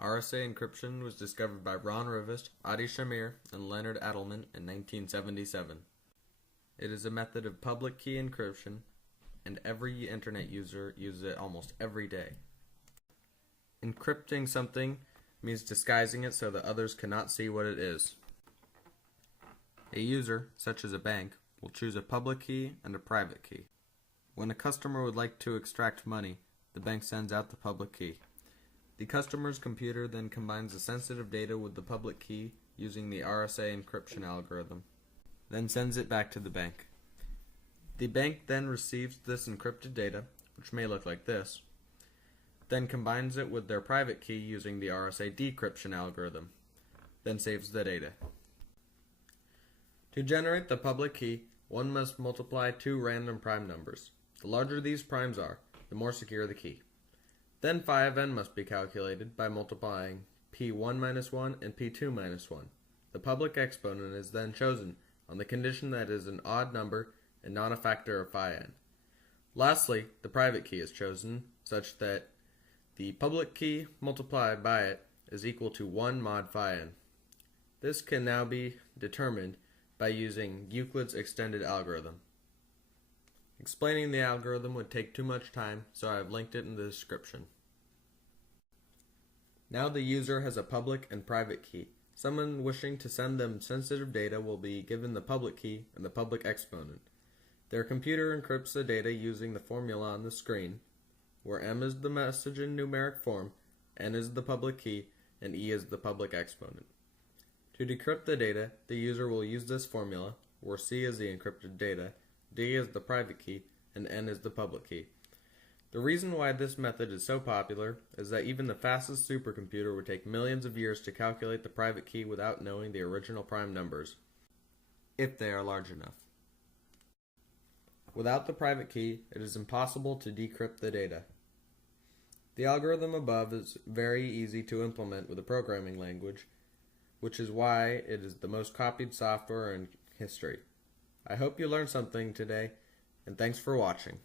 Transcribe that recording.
RSA encryption was discovered by Ron Rivest, Adi Shamir, and Leonard Adelman in 1977. It is a method of public key encryption, and every internet user uses it almost every day. Encrypting something means disguising it so that others cannot see what it is. A user, such as a bank, will choose a public key and a private key. When a customer would like to extract money, the bank sends out the public key. The customer's computer then combines the sensitive data with the public key using the RSA encryption algorithm, then sends it back to the bank. The bank then receives this encrypted data, which may look like this, then combines it with their private key using the RSA decryption algorithm, then saves the data. To generate the public key, one must multiply two random prime numbers. The larger these primes are, the more secure the key. Then phi of n must be calculated by multiplying p1 minus 1 and p2 minus 1. The public exponent is then chosen on the condition that it is an odd number and not a factor of phi n. Lastly, the private key is chosen such that the public key multiplied by it is equal to 1 mod phi n. This can now be determined by using Euclid's extended algorithm. Explaining the algorithm would take too much time, so I have linked it in the description. Now the user has a public and private key. Someone wishing to send them sensitive data will be given the public key and the public exponent. Their computer encrypts the data using the formula on the screen, where M is the message in numeric form, N is the public key, and E is the public exponent. To decrypt the data, the user will use this formula, where C is the encrypted data, D is the private key, and N is the public key. The reason why this method is so popular is that even the fastest supercomputer would take millions of years to calculate the private key without knowing the original prime numbers, if they are large enough. Without the private key, it is impossible to decrypt the data. The algorithm above is very easy to implement with a programming language, which is why it is the most copied software in history. I hope you learned something today, and thanks for watching.